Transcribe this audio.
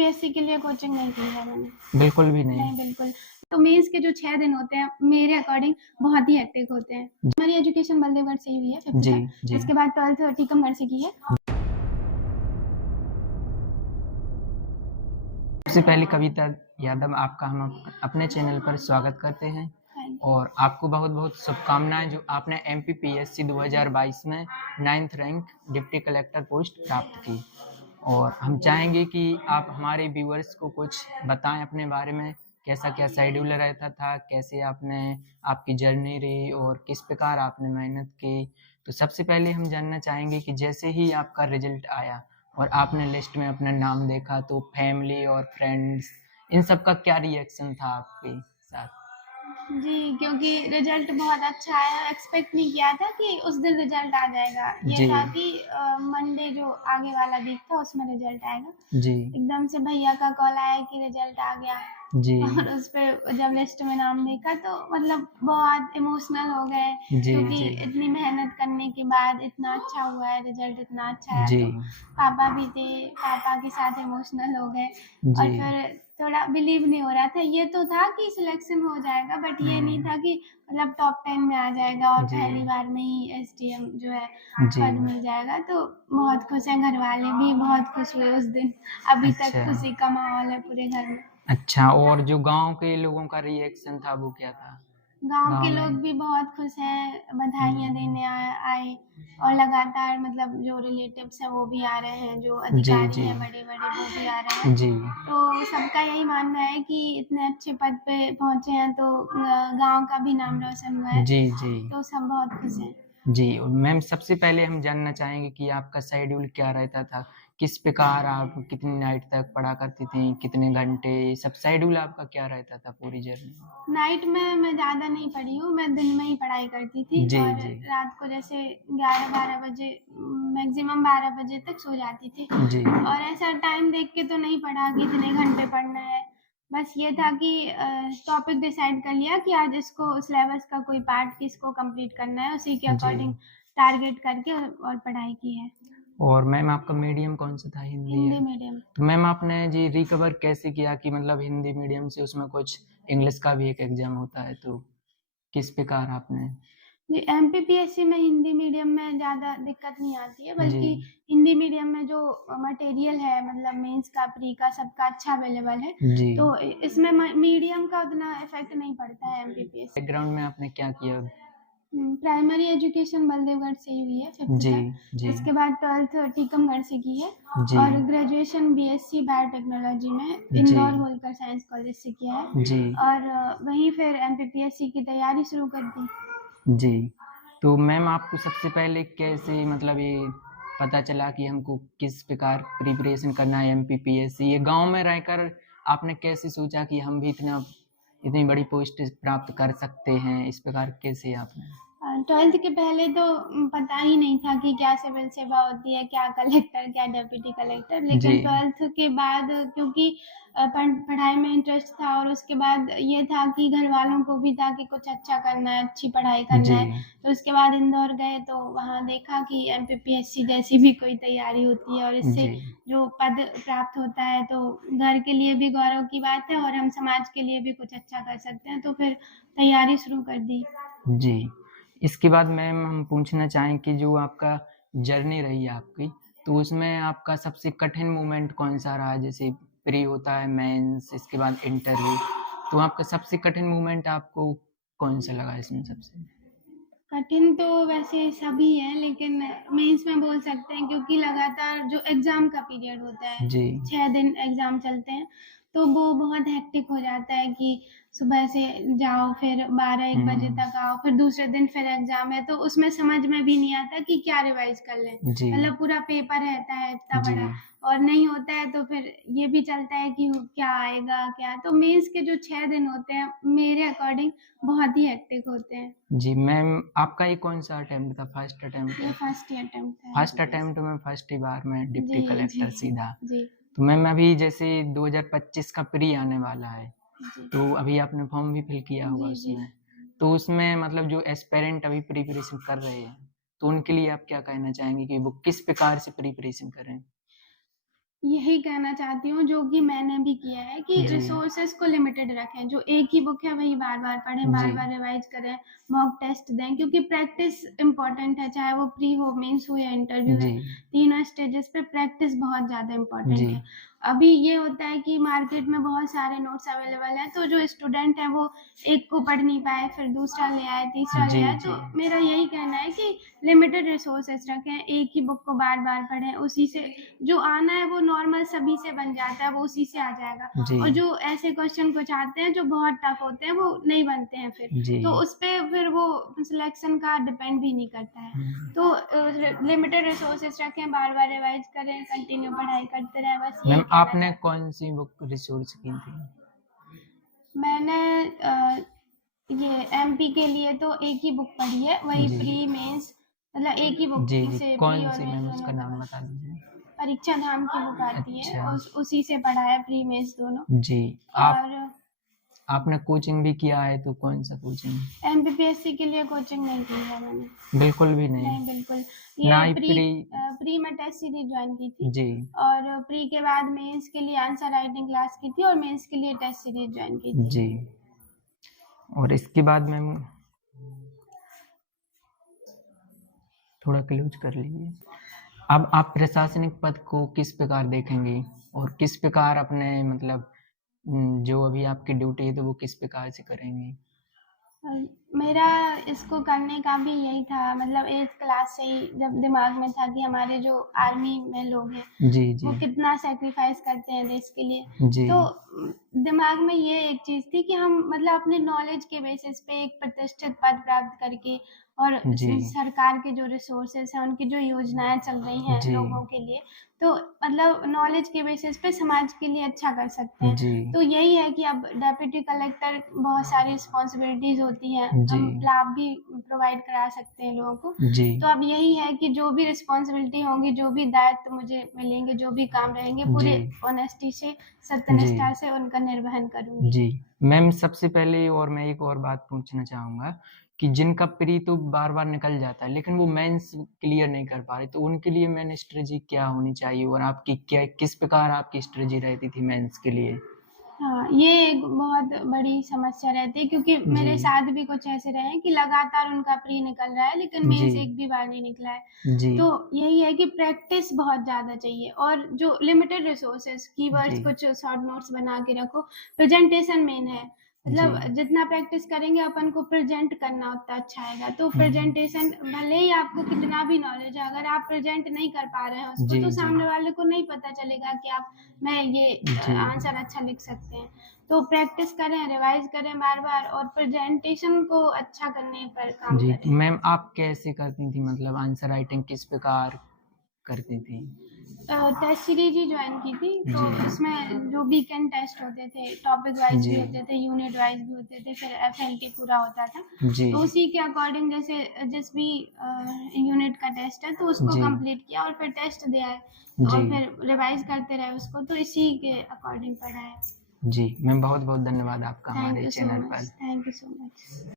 MPPSC के लिए coaching नहीं की है मैंने। बिल्कुल भी नहीं? नहीं, बिल्कुल। तो मेंस के जो 6 दिन होते हैं मेरे अकॉर्डिंग बहुत ही हेक्टिक होते हैं। हमारी एजुकेशन बलदेवगढ़ से ही हुई है 5th जी, तक। जी। इसके बाद 12th टीकमगढ़ से की है। सबसे पहले कविता यादव, आपका हम अपने चैनल पर स्वागत करते हैं और आपको बहुत बहुत शुभकामनाएं जो आपने एमपीपीएससी 2022 में 9th rank deputy collector post प्राप्त की। और हम चाहेंगे कि आप हमारे व्यूअर्स को कुछ बताएं अपने बारे में, कैसा क्या शेड्यूल रहता था, कैसे आपने आपकी जर्नी रही और किस प्रकार आपने मेहनत की। तो सबसे पहले हम जानना चाहेंगे कि जैसे ही आपका रिजल्ट आया और आपने लिस्ट में अपना नाम देखा तो फैमिली और फ्रेंड्स इन सब का क्या रिएक्शन था आपके साथ? जी, क्योंकि रिजल्ट बहुत अच्छा आया, एक्सपेक्ट नहीं किया था कि उस दिन रिजल्ट आ जाएगा। ये जी, था कि मंडे जो आगे वाला वीक था उसमें रिजल्ट आएगा। जी, एकदम से भैया का कॉल आया कि रिजल्ट आ गया जी, और उस पे जब लिस्ट में नाम देखा तो मतलब बहुत इमोशनल हो गए, जी, क्योंकि जी, इतनी मेहनत करने के बाद इतना अच्छा हुआ है, रिजल्ट इतना अच्छा आया। जी, तो पापा भी थे, पापा के साथ इमोशनल हो गए और जी, फिर थोड़ा बिलीव नहीं हो रहा था। ये तो था कि सिलेक्शन हो जाएगा, बट ये नहीं था कि मतलब टॉप 10 में आ जाएगा और जी, पहली बार में ही एसडीएम जो है जी। पद मिल जाएगा। तो बहुत खुश हैं, घर वाले भी बहुत खुश हुए उस दिन। अभी तक अच्छा, खुशी का माहौल है पूरे घर में। अच्छा। और जो गांव के लोगों का रिएक्शन था वो क्या था गांव के गांव लोग में? भी बहुत खुश हैं, बधाइयाँ देने आए और लगातार मतलब जो रिलेटिव्स हैं वो भी आ रहे हैं, जो जी, अधिकारी जी, हैं बड़े-बड़े वो भी आ रहे हैं। जी, तो सबका यही मानना है कि इतने अच्छे पद पे पहुँचे हैं तो गाँव का भी नाम रोशन हुआ है, जी, जी, तो सब बहुत खुश हैं। जी। और मैम सबसे पहले हम जानना चाहेंगे कि आपका शेड्यूल क्या रहता था, किस प्रकार आप कितनी नाइट तक पढ़ा करती थी, कितने घंटे, सब शेड्यूल आपका क्या रहता था पूरी जर्नी में? नाइट में मैं ज़्यादा नहीं पढ़ी हूँ, मैं दिन में ही पढ़ाई करती थी जी, और जी, रात को जैसे 11-12 बजे, मैक्सिमम 12 बजे तक सो जाती थी। जी, और ऐसा टाइम देख के तो नहीं पढ़ा कि इतने घंटे पढ़ना है। बस ये था कि टॉपिक डिसाइड कर लिया कि आज इसको सिलेबस का कोई पार्ट इसको कंप्लीट करना है, उसी के जी। अकॉर्डिंग टारगेट करके और पढ़ाई की है। और मैम आपका मीडियम कौन सा था, हिंदी हिंदी है? मीडियम। तो मैम आपने जी रिकवर कैसे किया कि मतलब हिंदी मीडियम से उसमें कुछ इंग्लिश का भी एक एग्जाम होता है, तो किस प्रकार आपने? जी, एमपीपीएससी में हिंदी मीडियम में ज़्यादा दिक्कत नहीं आती है, जी, बल्कि हिंदी मीडियम में जो मटेरियल है मतलब मेंस का, प्री का सबका अच्छा अवेलेबल है। जी। तो इसमें मीडियम का उतना इफेक्ट नहीं पड़ता है एमपीपीएससी। बैकग्राउंड में आपने क्या किया? प्राइमरी एजुकेशन बलदेवगढ़ से ही हुई है 5th जी, तक। जी, इसके बाद 12th टीकमगढ़ से की है जी, और ग्रेजुएशन बीएससी बायोटेक्नोलॉजी में जी, इंदौर होलकर साइंस कॉलेज से किया है जी, और वहीं फिर एमपीपीएससी की तैयारी शुरू कर दी। जी। तो मैम आपको सबसे पहले कैसे मतलब ये पता चला कि हमको किस प्रकार प्रिपरेशन करना है एमपीपीएससी? ये गाँव में रहकर आपने कैसे सोचा कि हम भी इतनी बड़ी पोस्ट प्राप्त कर सकते हैं, इस प्रकार कैसे आपने? 12th के पहले तो पता ही नहीं था कि क्या सिविल सेवा होती है, क्या कलेक्टर, क्या डेप्यूटी कलेक्टर। जी, लेकिन 12th के बाद क्योंकि पढ़ाई में इंटरेस्ट था और उसके बाद ये था कि घर वालों को भी था कि कुछ अच्छा करना है, अच्छी पढ़ाई करना जी, है। तो उसके बाद इंदौर गए तो वहाँ देखा कि एमपीपीएससी जैसी भी कोई तैयारी होती है और इससे जी, जो पद प्राप्त होता है तो घर के लिए भी गौरव की बात है और हम समाज के लिए भी कुछ अच्छा कर सकते हैं। तो फिर तैयारी शुरू कर दी। जी। इसके बाद मैम हम पूछना चाहें कि जो आपका जर्नी रही है आपकी, तो उसमें आपका सबसे कठिन मोमेंट कौन-सा रहा? जैसे प्री होता है, मेंस, इसके बाद इंटरव्यू, तो आपका सबसे कठिन मोमेंट आपको कौन-सा लगा इसमें सबसे? कठिन तो वैसे सभी है, लेकिन मेंस में बोल सकते हैं क्योंकि लगातार जो एग्ज़ाम का पीरियड होता है, जी, 6 दिन एग्ज़ाम चलते हैं, तो वो बहुत हेक्टिक हो जाता है कि सुबह से जाओ, फिर 12-1 बजे हुँ, तक आओ, फिर दूसरे दिन फिर एग्ज़ाम है, तो उसमें समझ में भी नहीं आता कि क्या रिवाइज़ कर लें। जी, मतलब पूरा पेपर रहता है इतना जी, बड़ा और नहीं होता है तो फिर ये भी चलता है कि क्या आएगा, क्या? तो मेंस के जो 6 दिन होते हैं, मेरे अकॉर्डिंग बहुत ही हेक्टिक होते हैं। जी। मैम आपका ये कौन-सा अटेम्प्ट था, फर्स्ट अटेम्प्ट ये या फिर? फर्स्ट ही अटेम्प्ट था फर्स्ट एमपीपीएससी। अटेम्प्ट में फर्स्ट ही बार में जी, डिप्टी जी, कलेक्टर सीधा। जी, तो मैम अभी जैसे 2025 का प्री आने वाला है, जी, तो अभी आपने फॉर्म भी फिल किया होगा जी, जी। उसमें। तो उसमें मतलब जो एस्पिरेंट अभी प्रिपरेशन कर रहे हैं, तो उनके लिए आप क्या कहना चाहेंगे कि वो किस प्रकार से प्रिपरेशन करें? यही कहना चाहती हूँ जो कि मैंने भी किया है कि जी। रिसोर्सेज को लिमिटेड रखें। जो एक ही बुक है वही बार-बार पढ़ें, जी। बार-बार रिवाइज़ करें, मॉक टेस्ट दें क्योंकि प्रैक्टिस इम्पोर्टेंट है, चाहे वो प्री हो, मेंस हो या इंटरव्यू है। जी। तीनों स्टेजेस पे प्रैक्टिस बहुत ज़्यादा इम्पोर्टेंट जी। है। अभी ये होता है कि मार्केट में बहुत सारे नोट्स अवेलेबल हैं, तो जो स्टूडेंट हैं वो एक को पढ़ नहीं पाए, फिर दूसरा ले आए, तीसरा ले जी। आए। जी। तो मेरा यही कहना है कि लिमिटेड रिसोर्सेज रखें, एक ही बुक को बार-बार पढ़ें, उसी से जो आना है वो नॉर्मल सभी से बन जाता है, वो उसी से आ जाएगा। जी। और जो ऐसे क्वेश्चन कुछ आते हैं जो बहुत टफ होते हैं वो नहीं बनते हैं फिर। जी। तो उस पे फिर वो सिलेक्शन का डिपेंड भी नहीं करता है। तो लिमिटेड रिसोर्सेज रखें, बार-बार रिवाइज़ करें, कंटिन्यू पढ़ाई करते रहें, बस यही मैम कहना आपने चाहती कौन सी बुक रिसोर्स की थी? हूँ। मैंने ये एमपी के लिए तो एक ही बुक पढ़ी है, वही जी। प्री मेंस मतलब एक ही बुक जी। जी। से प्री कौन और सी मेंस मैम, दोनों उसका का नाम पढ़ा। बता दीजिए। परीक्षा धाम की बुक आती है, अच्छा। उसी से पढ़ा है प्री मेंस दोनों। जी। आप और आपने कोचिंग भी किया है तो कौन सा कोचिंग? एमपीपीएससी के लिए कोचिंग नहीं की है मैंने। बिल्कुल भी नहीं। नहीं, बिल्कुल। ना ये ही प्री प्री। प्री में टेस्ट सीरीज ज्वाइन की थी जी। और प्री के बाद मेंस के लिए आंसर राइटिंग क्लास की थी और मेंस के लिए टेस्ट सीरीज ज्वाइन की थी। जी। और इसके बाद मैम थोड़ा क्लोज कर लीजिए। अब आप प्रशासनिक पद को किस प्रकार देखेंगी और किस प्रकार अपने मतलब जो अभी आपकी ड्यूटी है तो वो किस प्रकार से करेंगी? मेरा इसको करने का भी यही था, मतलब 8th क्लास से ही जब दिमाग में था कि हमारे जो आर्मी में लोग हैं जी। जी। वो कितना सेक्रीफाइस करते हैं देश के लिए। जी। तो दिमाग में ये एक चीज़ थी कि हम मतलब अपने नॉलेज के बेसिस पे एक प्रतिष्ठित पद प्राप्त करके और जी। सरकार के जो रिसोर्सेस हैं, उनकी जो योजनाएं चल रही हैं जी। लोगों के लिए, तो मतलब नॉलेज के बेसिस पे समाज के लिए अच्छा कर सकते हैं। जी। तो यही है कि अब डेप्यूटी कलेक्टर बहुत सारी रिस्पॉन्सिबिलिटीज़ होती हैं, जी। हम लाभ भी प्रोवाइड करा सकते हैं लोगों को। जी। तो अब यही है कि जो भी रिस्पॉन्सिबिलिटी होंगी, जो भी दायित्व मुझे मिलेंगे, जो भी काम रहेंगे, पूरे जी। ऑनेस्टी से, जी। सत्यनिष्ठा से उनका निर्वहन करूँगी। जी। मैम सबसे पहले और मैं एक और बात पूछना चाहूँगा कि जिनका प्री तो बार-बार निकल जाता है, लेकिन वो मेंस क्लियर नहीं कर पा रहे, तो उनके लिए मेन स्ट्रेटजी क्या होनी चाहिए और आपकी क्या किस प्रकार आपकी स्ट्रेटजी रहती थी मेंस के लिए? हाँ, ये एक बहुत बड़ी समस्या रहती है क्योंकि जी। मेरे साथ भी कुछ ऐसे रहे हैं कि लगातार उनका प्री निकल रहा है लेकिन जी। मेंस एक भी बार नहीं निकला है। जी। तो यही है कि प्रैक्टिस बहुत ज़्यादा चाहिए और जो लिमिटेड रिसोर्सेस, कीवर्ड्स, जी। कुछ शॉर्ट नोट्स बना के रखो। प्रेजेंटेशन मेन है, जी। मतलब जितना प्रैक्टिस करेंगे अपन को प्रेजेंट करना उतना अच्छा आएगा। तो हुँ। प्रेजेंटेशन भले ही आपको कितना भी नॉलेज है, अगर आप प्रेजेंट नहीं कर पा रहे हैं उसको जी। तो जी। सामने वाले को नहीं पता चलेगा कि आप मैं ये जी। आंसर अच्छा लिख सकते हैं। तो प्रैक्टिस करें, रिवाइज़ करें बार-बार और प्रेजेंटेशन को अच्छा करने पर काम जी। करें। मैम आप कैसे करती थी मतलब आंसर राइटिंग किस प्रकार करती थी? टेस्ट सीरीज ही ज्वाइन की थी, तो जी। उसमें जो वीकेंड टेस्ट होते थे, टॉपिक वाइज जी। भी होते थे, यूनिट वाइज भी होते थे, फिर एफएलटी पूरा होता था। जी। तो उसी के अकॉर्डिंग जैसे जिस भी यूनिट का टेस्ट है तो उसको जी। कंप्लीट किया और फिर टेस्ट दिया है जी। और फिर रिवाइज करते रहे उसको, तो इसी के अकॉर्डिंग पढ़ा है। जी। मैम बहुत-बहुत धन्यवाद आपका थैंक हमारे यू सो चैनल मच, पर। Thank you so much.